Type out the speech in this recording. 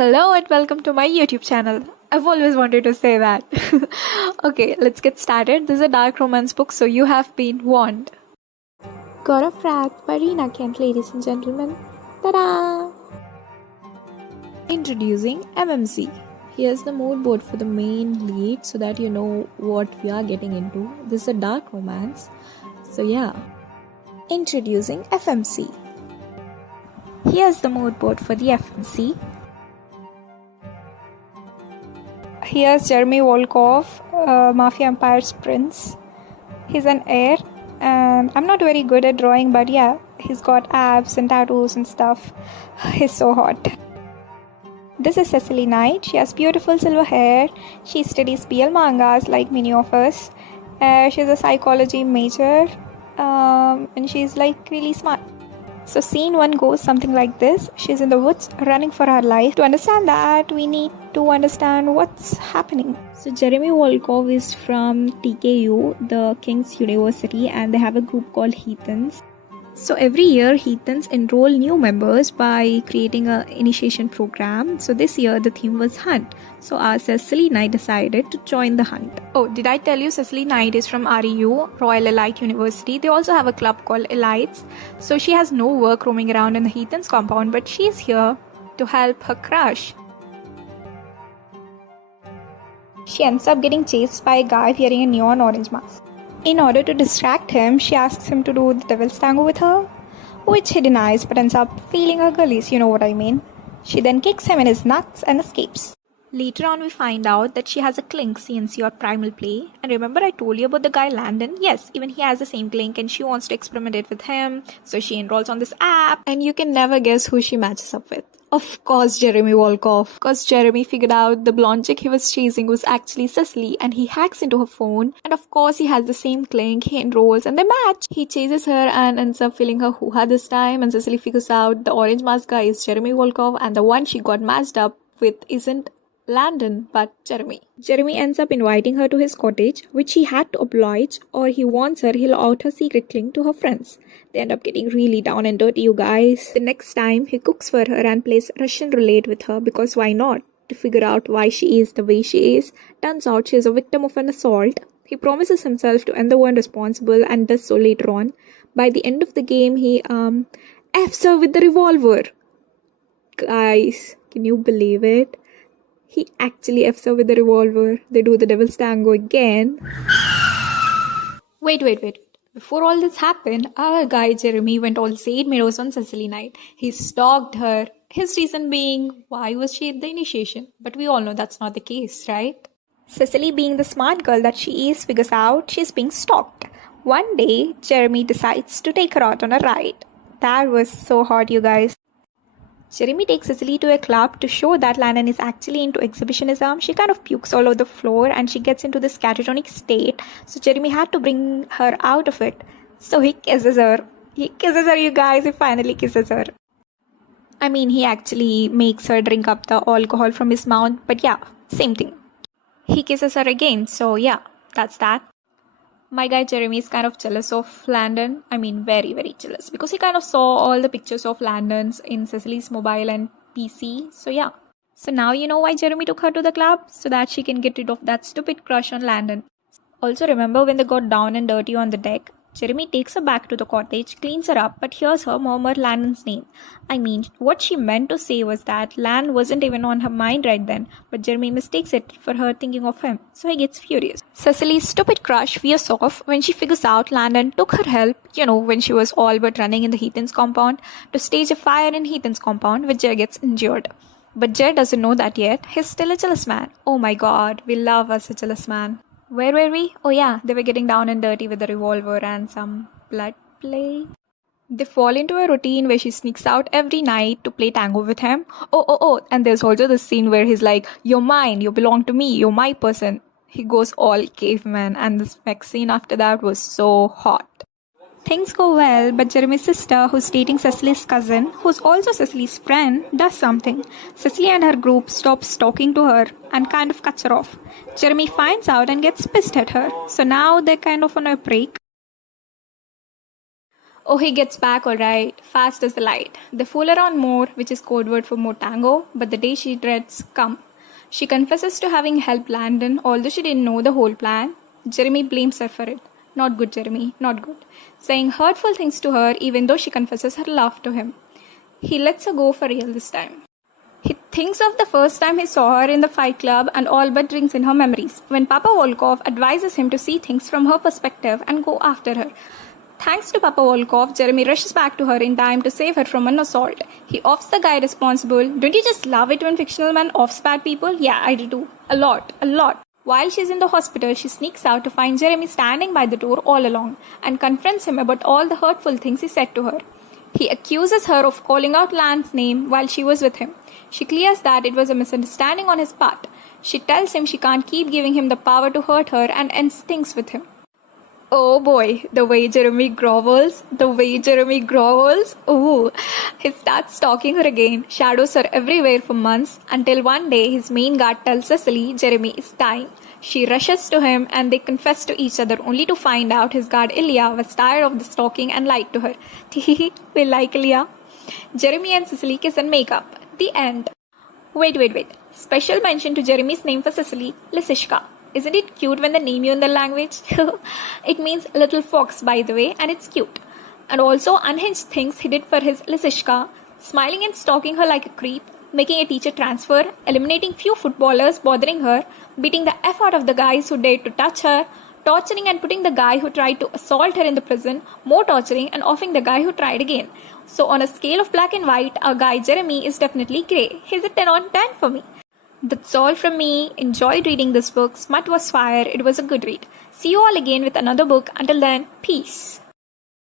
Hello and welcome to my YouTube channel. I've always wanted to say that. Okay, let's get started. This is a dark romance book, so you have been warned. God of Wrath by Reena Kent, ladies and gentlemen. Ta-da! Introducing MMC. Here's the mood board for the main lead so that you know what we are getting into. This is a dark romance. So yeah. Introducing FMC. Here's the mood board for the FMC. Here's Jeremy Volkov, Mafia Empire's prince. He's an heir, and I'm not very good at drawing, but yeah, he's got abs and tattoos and stuff. He's so hot. This is Cecily Knight. She has beautiful silver hair. She studies BL mangas like many of us. She's a psychology major, and she's like really smart. So scene 1 goes something like this. She's in the woods running for her life. To understand that, we need to understand what's happening. So Jeremy Volkov is from TKU, the King's University, and they have a group called Heathens. So every year Heathens enroll new members by creating an initiation program. So this year the theme was hunt. So our Cecily Knight decided to join the hunt. Oh, did I tell you Cecily Knight is from REU, Royal Elite University. They also have a club called Elites. So she has no work roaming around in the Heathens compound, but she's here to help her crush. She ends up getting chased by a guy wearing a neon orange mask. In order to distract him, she asks him to do the devil's tango with her, which he denies but ends up feeling her gullies, you know what I mean. She then kicks him in his nuts and escapes. Later on we find out that she has a Clink CNC or Primal Play. And remember I told you about the guy Landon? Yes, even he has the same Clink and she wants to experiment it with him. So she enrolls on this app and you can never guess who she matches up with. Of course, Jeremy Volkov. Because Jeremy figured out the blonde chick he was chasing was actually Cecily and he hacks into her phone. And of course, he has the same Clink. He enrolls and they match. He chases her and ends up feeling her hoo-ha this time. And Cecily figures out the orange mask guy is Jeremy Volkov and the one she got matched up with isn't Landon but Jeremy. Jeremy ends up inviting her to his cottage, which he had to oblige, or he warns her he'll out her secret Clink to her friends. They end up getting really down and dirty, you guys. The next time, he cooks for her and plays Russian roulette with her because why not? To figure out why she is the way she is. Turns out she is a victim of an assault. He promises himself to end the one responsible and does so later on. By the end of the game, he F's her with the revolver. Guys, can you believe it? He actually F's her with the revolver. They do the devil's tango again. Wait. Before all this happened, our guy Jeremy went all Said Meadows on Cecily Knight. He stalked her. His reason being, why was she at the initiation? But we all know that's not the case, right? Cecily, being the smart girl that she is, figures out she's being stalked. One day, Jeremy decides to take her out on a ride. That was so hot, you guys. Jeremy takes Cecily to a club to show that Landon is actually into exhibitionism. She kind of pukes all over the floor and she gets into this catatonic state. So Jeremy had to bring her out of it. So he kisses her. He kisses her, you guys. He finally kisses her. I mean, he actually makes her drink up the alcohol from his mouth. But yeah, same thing. He kisses her again. So yeah, that's that. My guy Jeremy is kind of jealous of Landon. I mean, very, very jealous. Because he kind of saw all the pictures of Landon's in Cecily's mobile and PC. So yeah. So now you know why Jeremy took her to the club? So that she can get rid of that stupid crush on Landon. Also remember when they got down and dirty on the deck? Jeremy takes her back to the cottage, cleans her up, but hears her murmur Landon's name. I mean, what she meant to say was that Land wasn't even on her mind right then, but Jeremy mistakes it for her thinking of him, so he gets furious. Cecily's stupid crush veers off when she figures out Landon took her help, when she was all but running in the Heathens compound, to stage a fire in Heathens compound, where Jer gets injured. But Jer doesn't know that yet. He's still a jealous man. Oh my god, we love us a jealous man. Where were we? Oh yeah, they were getting down and dirty with a revolver and some blood play. They fall into a routine where she sneaks out every night to play tango with him. Oh, and there's also the scene where he's like, you're mine, you belong to me, you're my person. He goes all caveman and this next scene after that was so hot. Things go well, but Jeremy's sister, who's dating Cecily's cousin, who's also Cecily's friend, does something. Cecily and her group stops talking to her and kind of cuts her off. Jeremy finds out and gets pissed at her. So now they're kind of on a break. Oh, he gets back alright, fast as the light. They fool around more, which is code word for more tango, but the day she dreads come. She confesses to having helped Landon, although she didn't know the whole plan. Jeremy blames her for it. Not good, Jeremy, not good. Saying hurtful things to her even though she confesses her love to him. He lets her go for real this time. He thinks of the first time he saw her in the fight club and all but drinks in her memories, when Papa Volkov advises him to see things from her perspective and go after her. Thanks to Papa Volkov, Jeremy rushes back to her in time to save her from an assault. He offs the guy responsible. Don't you just love it when fictional man offs bad people? Yeah, I do. A lot, a lot. While she's in the hospital, she sneaks out to find Jeremy standing by the door all along and confronts him about all the hurtful things he said to her. He accuses her of calling out Lance's name while she was with him. She clears that it was a misunderstanding on his part. She tells him she can't keep giving him the power to hurt her and ends things with him. Oh boy, the way Jeremy grovels. Ooh, he starts stalking her again, shadows her everywhere for months, until one day his main guard tells Cecily Jeremy is dying. She rushes to him and they confess to each other only to find out his guard Ilya was tired of the stalking and lied to her. Teehee, we like Ilya. Jeremy and Cecily kiss and make up. The end. Wait. Special mention to Jeremy's name for Cecily, Lysishka. Isn't it cute when they name you in the language? It means little fox, by the way, and it's cute. And also unhinged things he did for his Lysishka, smiling and stalking her like a creep, making a teacher transfer, eliminating few footballers bothering her, beating the F out of the guys who dared to touch her, torturing and putting the guy who tried to assault her in the prison, more torturing and offing the guy who tried again. So on a scale of black and white, our guy Jeremy is definitely grey. He's a 10 on 10 for me. That's all from me. Enjoyed reading this book. Smut was fire. It was a good read. See you all again with another book. Until then, peace.